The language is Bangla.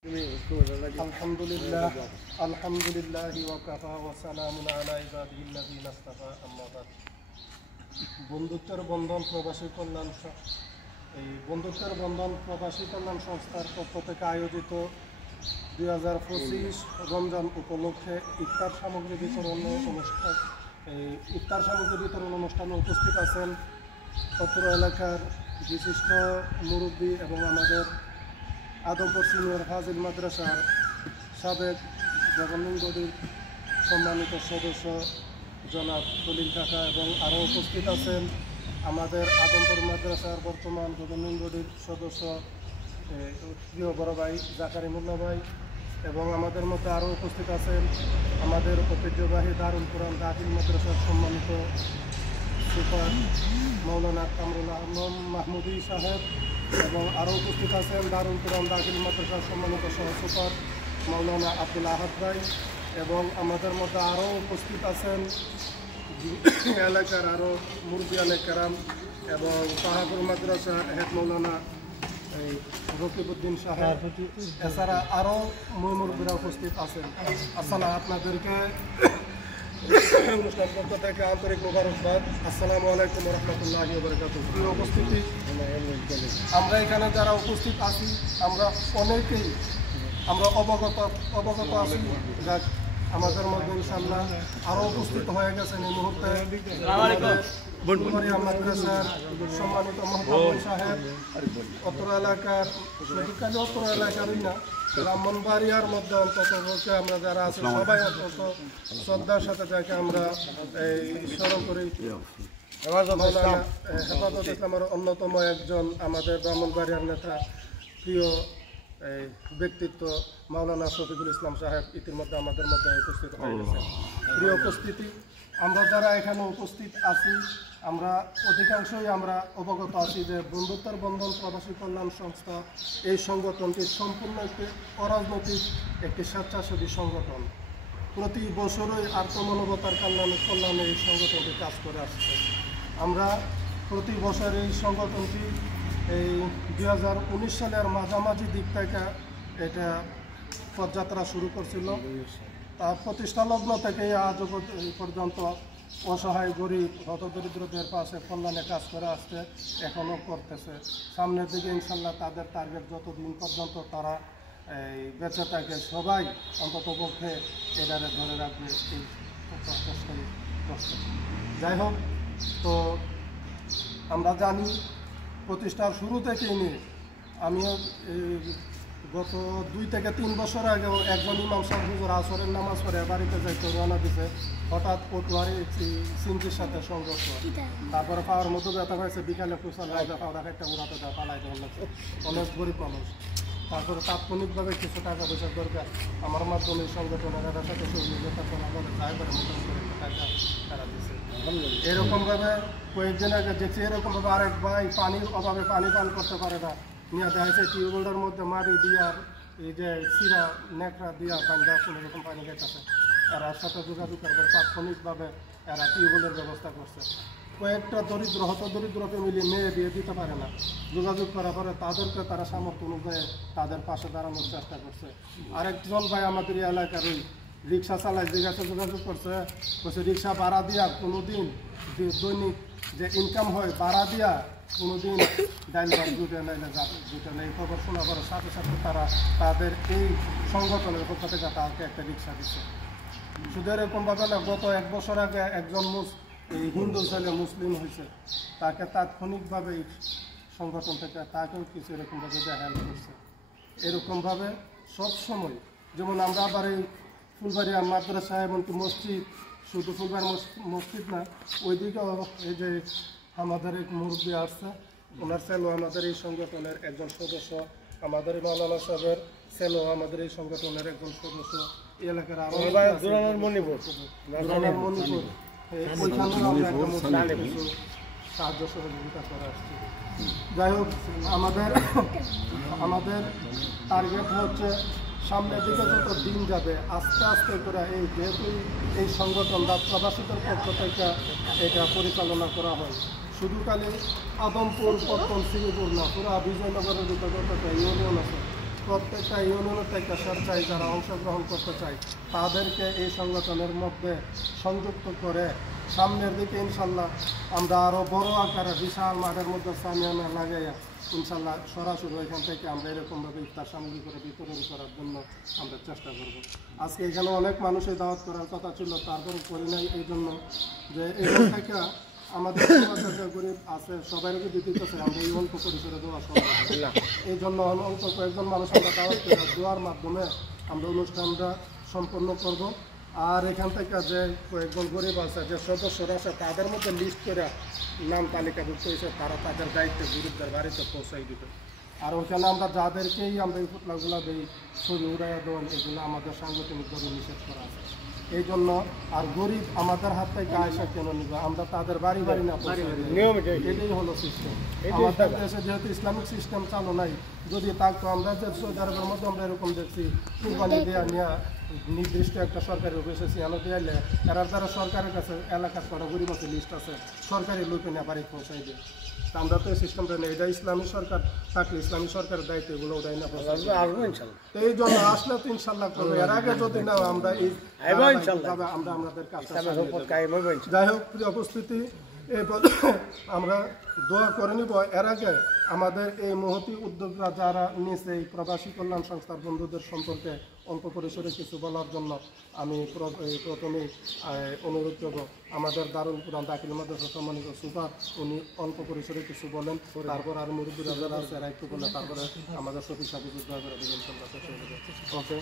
আলহামদুলিল্লাহ ওয়া কাফা ওয়া সালামুন আলা ইবাদিহিল্লাযিনা ইসতাফা আম্মা বাদ। বন্ধুত্বের বন্ধন প্রবাসী কল্যাণ সংস্থার পক্ষ থেকে আয়োজিত 2025 রমজান উপলক্ষে ইফতার সামগ্রী বিতরণ অনুষ্ঠানে উপস্থিত আছেন অত্র এলাকার বিশিষ্ট মুরব্বী এবং আমাদের আদমপুর সিনিয়র ফাজিল মাদ্রাসার সাবেক গভর্নিং বডির সম্মানিত সদস্য জনাব দলিল কাকা এবং আরও উপস্থিত আছেন আমাদের আদমপুর মাদ্রাসার বর্তমান গভর্নিং বডির সদস্য প্রিয় বড় ভাই জাকারিমুল্লাহ ভাই এবং আমাদের মধ্যে আরও উপস্থিত আছেন আমাদের ঐতিহ্যবাহী দারুল কুরআন দাখিল মাদ্রাসার সম্মানিত সুপার মৌলানা কামরুল আলম মাহমুদি সাহেব এবং আরও উপস্থিত আছেন দারুল কুরআন দাখিল মাদ্রাসার সম্মানিত সহ সুপার মৌলানা আব্দুল আহাদ ভাই এবং আমাদের মধ্যে আরও উপস্থিত আছেন এলাকার আরও মুরব্বিয়ানে কেরাম এবং পাহাড়পুর মাদ্রাসার হেড মৌলানা রকিবউদ্দিন সাহেব, এছাড়া আরও মুরব্বিরা উপস্থিত আছেন। আসসালাম আপনাদেরকে অনুষ্ঠান পক্ষ থেকে আন্তরিক মোবারকবাদ। আসসালামু আলাইকুম ওয়া রাহমাতুল্লাহি ওয়া বারাকাতুহু। প্রিয় উপস্থিতি, আমরা এখানে যারা উপস্থিত আছি আমরা অনেকেই অবগত আছি, যাক আমাদের মধ্যে ইনশাআল্লাহ আরও উপস্থিত হয়ে গেছেন এই মুহূর্তে মাদ্রাসার সম্মানিত মোহাম্মদ সাহেব, অত্র এলাকার অত্র এলাকারই না ব্রাহ্মণবাড়িয়ার মধ্যে অন্তত আমরা যারা আছি সবাই অন্তত শ্রদ্ধার সাথে যাকে আমরা স্মরণ করি। হেফাজত ইসলামের অন্যতম একজন আমাদের ব্রাহ্মণবাড়িয়ার নেতা প্রিয় ব্যক্তিত্ব মাওলানা শফিকুল ইসলাম সাহেব ইতিমধ্যে আমাদের মধ্যে উপস্থিত হয়ে গেছেন। প্রিয় উপস্থিতি, আমরা যারা এখানে উপস্থিত আছি আমরা অধিকাংশই আমরা অবগত আছি যে বন্ধুত্বের বন্ধন প্রবাসী কল্যাণ সংস্থা এই সংগঠনটি সম্পূর্ণ একটি অরাজনৈতিক একটি স্বেচ্ছাসেবী সংগঠন। প্রতি বছরই আত্মমানবতার কল্যাণে এই সংগঠনটি কাজ করে আসছে। আমরা প্রতি বছর এই সংগঠনটি এই 2019 সালের মাঝামাঝি দিক থেকে এটা পদযাত্রা শুরু করছিল। তার প্রতিষ্ঠা লগ্ন থেকে আজ পর্যন্ত অসহায় গরিব হতদরিদ্রদের পাশে কল্যাণে কাজ করে আসছে, এখনও করতেছে। সামনের দিকে ইনশাল্লাহ তাদের টার্গেট যতদিন পর্যন্ত তারা বেঁচে থাকে সবাই অন্তত পক্ষে এটারে ধরে রাখবে এই প্রচেষ্টাই করছে। যাই হোক, তো আমরা জানি প্রতিষ্ঠার শুরু থেকেই নিয়ে আমিও গত 2 থেকে 3 বছর আগেও একজন ইমাম সাহেব হুজুর আসরের নামাজ পড়ে বাড়িতে যাইতে রওনা দিতে হঠাৎ পটুয়ারি সিনজির সাথে সংঘর্ষ, তারপরে পাওয়ার মতো ব্যথা হয়েছে, বিকালে কুশাল পাওয়া একটা উড়াতে দেওয়া পালাই দেওয়া লাগছে, অনেক গরিব মানুষ। তারপরে তাৎক্ষণিকভাবে কিছু টাকা পয়সার দরকার, আমার মাধ্যমে সংগঠনের এটার সাথে আমাদের যাই করে মতন করে টাকা তারা দিচ্ছে। এরকমভাবে কয়েকদিন আগে দেখছি এরকমভাবে আরেক ভাই পানির অভাবে পানি পান করতে পারে না, নিয়ে দেখা যাচ্ছে টিউবওয়েলের মধ্যে মাটি দিয়া এই যে চিরা নেকড়া দিয়া বান্ধা কোনো রকম পানি খেতেছে। এরা সাথে যোগাযোগ করবে, তাৎক্ষণিকভাবে এরা টিউবওয়েলের ব্যবস্থা করছে। কয়েকটা দরিদ্র ফ্যামিলি মেয়ে বিয়ে দিতে পারে না, যোগাযোগ করার পরে তাদেরকে তারা সামর্থ্য অনুযায়ী তাদের পাশে দাঁড়ানোর চেষ্টা করছে। আরেকজন ভাই আমাদের এলাকার ওই রিক্সা চালায়, জিজ্ঞাসা যোগাযোগ করছে, বলছে রিক্সা ভাড়া দিয়া কোনোদিন দৈনিক যে ইনকাম হয় ভাড়া দিয়া কোনোদিন ডাইল ভাত জুটে নাইলে জুটে নেই। খবর শোনা করার সাথে সাথে তারা তাদের এই সংগঠনের পক্ষ থেকে তাকে একটা রিক্সা দিচ্ছে। শুধু এরকমভাবে না, গত 1 বছর আগে একজন এই হিন্দু ছেলে মুসলিম হয়েছে, তাকে তাৎক্ষণিকভাবে এই সংগঠন থেকে তাকেও কিছু এরকমভাবে হেল্প করছে। এরকমভাবে সবসময় যেমন আমরা আবার এই ফুলবাড়িয়া মাদ্রাসা এমনকি মসজিদ, শুধু ফুলবাড়ি মসজিদ না, ওইদিকে এই যে আমাদের এক মুরব্বী আসছে, ওনার ছেলেও আমাদের এই সংগঠনের একজন সদস্য, আমাদের এই মাওলানা সাহেবের ছেলেও আমাদের এই সংগঠনের একজন সদস্য। এই এলাকার আরও মণিপুর সাহায্য সহযোগিতা করে আসছে। যাই হোক, আমাদের টার্গেট হচ্ছে সামনের দিকে যত দিন যাবে আস্তে আস্তে করে এই যেহেতু এই সংগঠন প্রবাসীদের পক্ষ থেকে এটা পরিচালনা করা হয়, শুধু খালি আদমপুর পত্তন শ্রীপুর না, পুরা বিজয়নগরের ভিতরে যতটা ইউনিয়ন আছে প্রত্যেকটা ইউনিয়নের থেকে স্বেচ্ছায় যারা অংশগ্রহণ করতে চায় তাদেরকে এই সংগঠনের মধ্যে সংযুক্ত করে সামনের দিকে ইনশাল্লাহ আমরা আরও বড় আকারে বিশাল মাঠের মধ্যে সামিয়ানা লাগাইয়া ইনশাল্লাহ সরাসরি এখান থেকে আমরা এরকমভাবে ইফতার সামগ্রী করে বিতরণ করার জন্য আমরা চেষ্টা করব। আজকে এখানে অনেক মানুষের দাওয়াত করার কথা ছিল, তারপরে করি নাই এই জন্য যে এখান থেকে আমাদের সমাজের যে গরিব আছে সবাইকে দিতে চাই, আমরা এই অল্প পরিসরে দেওয়া সম্ভব না। এই জন্য অল্প কয়েকজন মানুষ আমরা দাওয়াত করে দেওয়ার মাধ্যমে আমরা অনুষ্ঠানটা সম্পন্ন করব। আর এখান থেকে যে কয়েকজন গরিব আছে, যে সদস্যরা আছে, তাদের মধ্যে লিস্ট করে নাম তালিকাভুক্ত হয়েছে, তারা তাদের দায়িত্বে গরিবদের বাড়িতে পৌঁছাই দিবে। আর ওখানে আমরা যাদেরকেই আমরা এই পুতলাগুলো দিই, ছবি উড়াইয়া দেন, এগুলো আমাদের সাংগঠনিকভাবে নিষেধ করা আছে। এই জন্য আর গরিব আমাদের হাত থেকে আয়সা কেন নিবে, আমরা তাদের বাড়ি বাড়ি না নিয়ম, এটাই হলো সিস্টেম। আমাদের দেশে যেহেতু ইসলামিক সিস্টেম চালু নাই, যদি থাকতো আমরা যে সৌদি আরবের মধ্যে আমরা এরকম দেখছি কুরবানি দেওয়া নেওয়া নির্দিষ্ট একটা সরকারি অফিসে সিয়ানো দিয়ালে এরা দ্বারা সরকারের কাছে এলাকার করা গরিব আছে লিস্ট আছে, সরকারি লোকে নিয়ে বাড়ি পৌঁছাই দেয়। আমরা তো এই সিস্টেমটা নেই, এটা ইসলামী সরকার থাকলে ইসলামী সরকারের দায়িত্ব এগুলো ওটাই না আসবো ইনশাল্লাহ। এই জন্য আসলে তো ইনশাল্লাহ করবো, এর আগে যদি না আমরা এই আমরা আমাদের কাছে। যাই হোক, প্রিয় উপস্থিতি, এরপর আমরা দোয়া করে নিব। এর আগে আমাদের এই মহতি উদ্যোগরা যারা নিয়েছে এই প্রবাসী কল্যাণ সংস্থার বন্ধুদের সম্পর্কে অল্প পরিসরে কিছু বলার জন্য আমি প্রথমেই অনুরোধ করব আমাদের দারুল কুরআন দাখিল মাদ্রাসা সম্মানিত সুপার, উনি অল্প পরিসরে কিছু বলেন, তারপর আর মুরব্বীরা যারা আছে এরা একটু বলে, তারপরে আমাদের সতীশ সাহেব দোয়া করে দেবেন। ওকে।